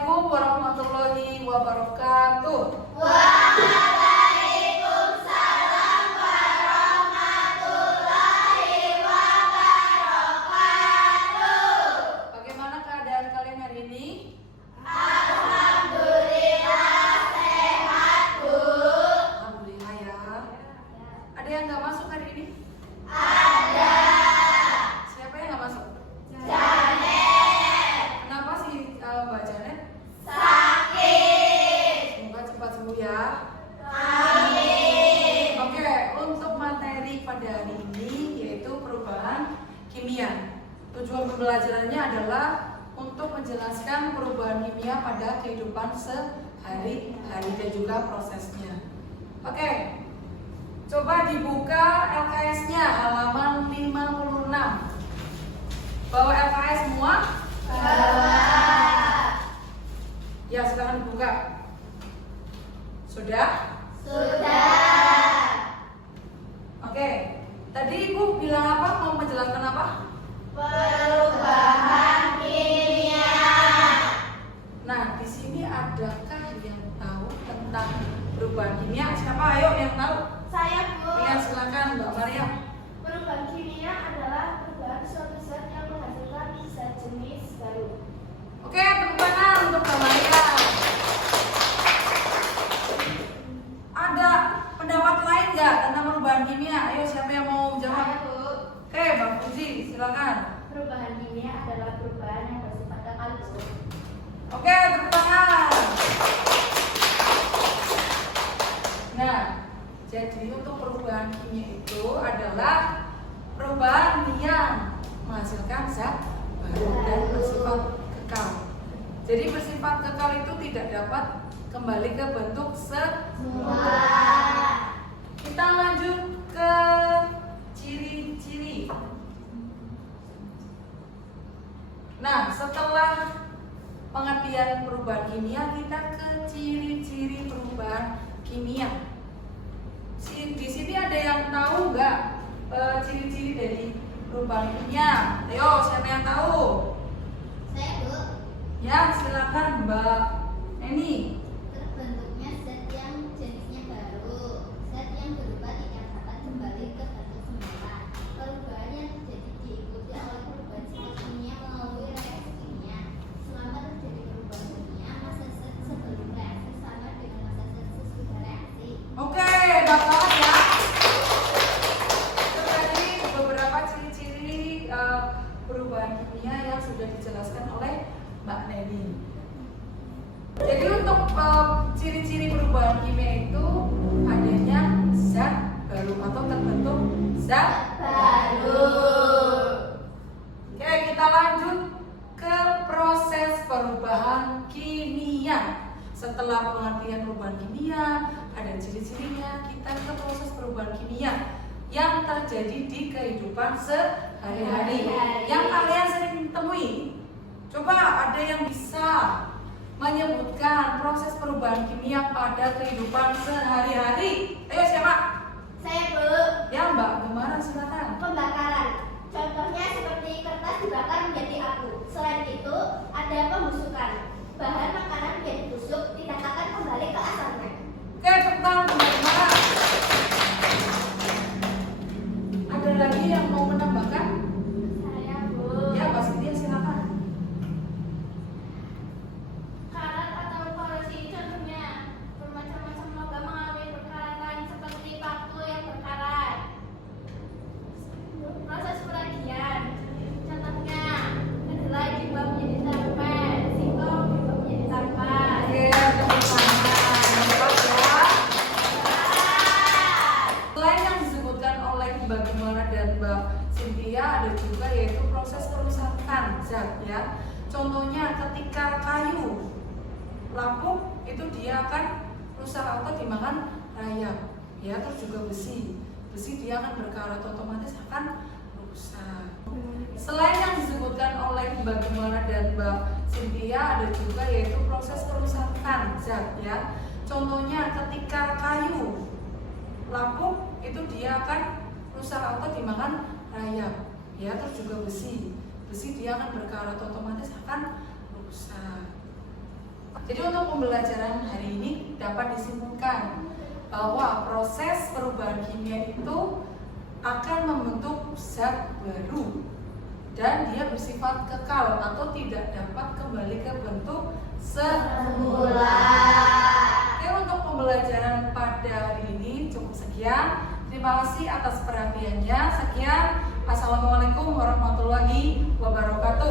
Assalamualaikum warahmatullahi wabarakatuh. Waalaikumsalam warahmatullahi wabarakatuh. Bagaimana keadaan kalian hari ini? Alhamdulillah sehat, Bu. Alhamdulillah ya. Ada yang nggak masuk hari ini? Ada. Siapa yang nggak masuk? Janet. Kenapa sih Mbak Janet? Sakit. Semoga cepat sembuh ya. Amin. Oke, untuk materi pada hari ini yaitu perubahan kimia. Tujuan pembelajarannya adalah untuk menjelaskan perubahan kimia pada kehidupan sehari-hari dan juga prosesnya. Oke, coba dibuka LKS-nya halaman 56. Bawa LKS semua? Ya, silakan dibuka. Sudah? Sudah. Oke. Tadi Ibu bilang apa? Mau menjelaskan apa? Perubahan kimia. Nah, di sini adakah yang tahu tentang perubahan kimia? Siapa? Ayo yang tahu. Saya, Bu. Ya, silakan Mbak Maria. Perubahan kimia adalah perubahan suatu zat yang menghasilkan zat jenis baru. Oke, tepuk tangan untuk Mbak Maria. Ada pendapat lain nggak tentang perubahan kimia? Ayo, siapa yang mau menjawab? Saya, Bu. Oke, Bang Puji, silakan. Perubahan kimia adalah perubahan yang bersifat kekal, Bu. Oke, tepuk tangan. Nah, jadi untuk perubahan kimia itu adalah perubahan yang menghasilkan zat baru dan bersifat kekal. Jadi bersifat kekal itu tidak dapat kembali ke bentuk semula. Kita lanjut ke ciri-ciri. Nah, setelah pengertian perubahan kimia, kita ke ciri-ciri perubahan kimia. Di sini ada yang tahu nggak ciri-ciri dari perubahan kimia? Ayo, siapa yang tahu? Saya, Bu. Ya, silakan Mbak Neni. Terbentuknya zat yang jenisnya baru, zat yang berubah tidak dapat kembali ke bentuk semula. Perubahan yang terjadi diikuti oleh perubahan siklus kimia melalui reaksi kimia. Selama terjadi perubahan kimia, masa zat sebelum reaksi sama dengan masa zat sesudah reaksi. Oke, Bapak ya. Itu tadi beberapa ciri-ciri perubahan kimia yang sudah dijelaskan oleh Mbak Neni. Jadi untuk ciri-ciri perubahan kimia itu adanya zat baru atau terbentuk zat Baru. Oke, kita lanjut ke proses perubahan kimia. Setelah pengertian perubahan kimia, ada ciri-cirinya, kita ke proses perubahan kimia yang terjadi di kehidupan sehari-hari yang kalian sering temui. Coba ada yang bisa menyebutkan proses perubahan kimia pada kehidupan sehari-hari? Ayo siapa? Saya, Bu. Ya Mbak Gemara, silakan. Pembakaran. Contohnya seperti kertas dibakar menjadi abu. Selain itu, ada pembusukan. Bahan makanan menjadi busuk tidak akan kembali ke asalnya. Oke, tentang Mbak Gemara. Ada lagi yang mau menambahkan? Saya, Bu. Ya, Mbak Sintia silakan. Karat atau korosi contohnya bermacam-macam logam mengalami perkaratan seperti paku yang berkarat. Proses peragian contohnya kedelai diubah menjadi tempe, singkong diubah menjadi tapas. Oke, tepuk tangan. Mantap ya. Selain yang disebutkan oleh Mbak Gemara dan Mbak Cynthia, ada juga yaitu proses kerusakan zat ya. Contohnya ketika kayu lapuk itu dia akan rusak atau dimakan rayap ya, terus juga besi dia akan berkarat, otomatis akan rusak. Selain yang disebutkan oleh Mbak Gemara dan Mbak Cynthia, ada juga yaitu proses kerusakan zat ya. Contohnya ketika kayu lapuk itu dia akan rusak atau dimakan rayap ya, terus juga besi dia akan berkarat, otomatis akan rusak. Jadi untuk pembelajaran hari ini dapat disimpulkan bahwa proses perubahan kimia itu akan membentuk zat baru dan dia bersifat kekal atau tidak dapat kembali ke bentuk semula. Oke, untuk pembelajaran pada hari ini cukup sekian. Terima kasih atas perhatiannya. Sekian. Assalamualaikum warahmatullahi wabarakatuh.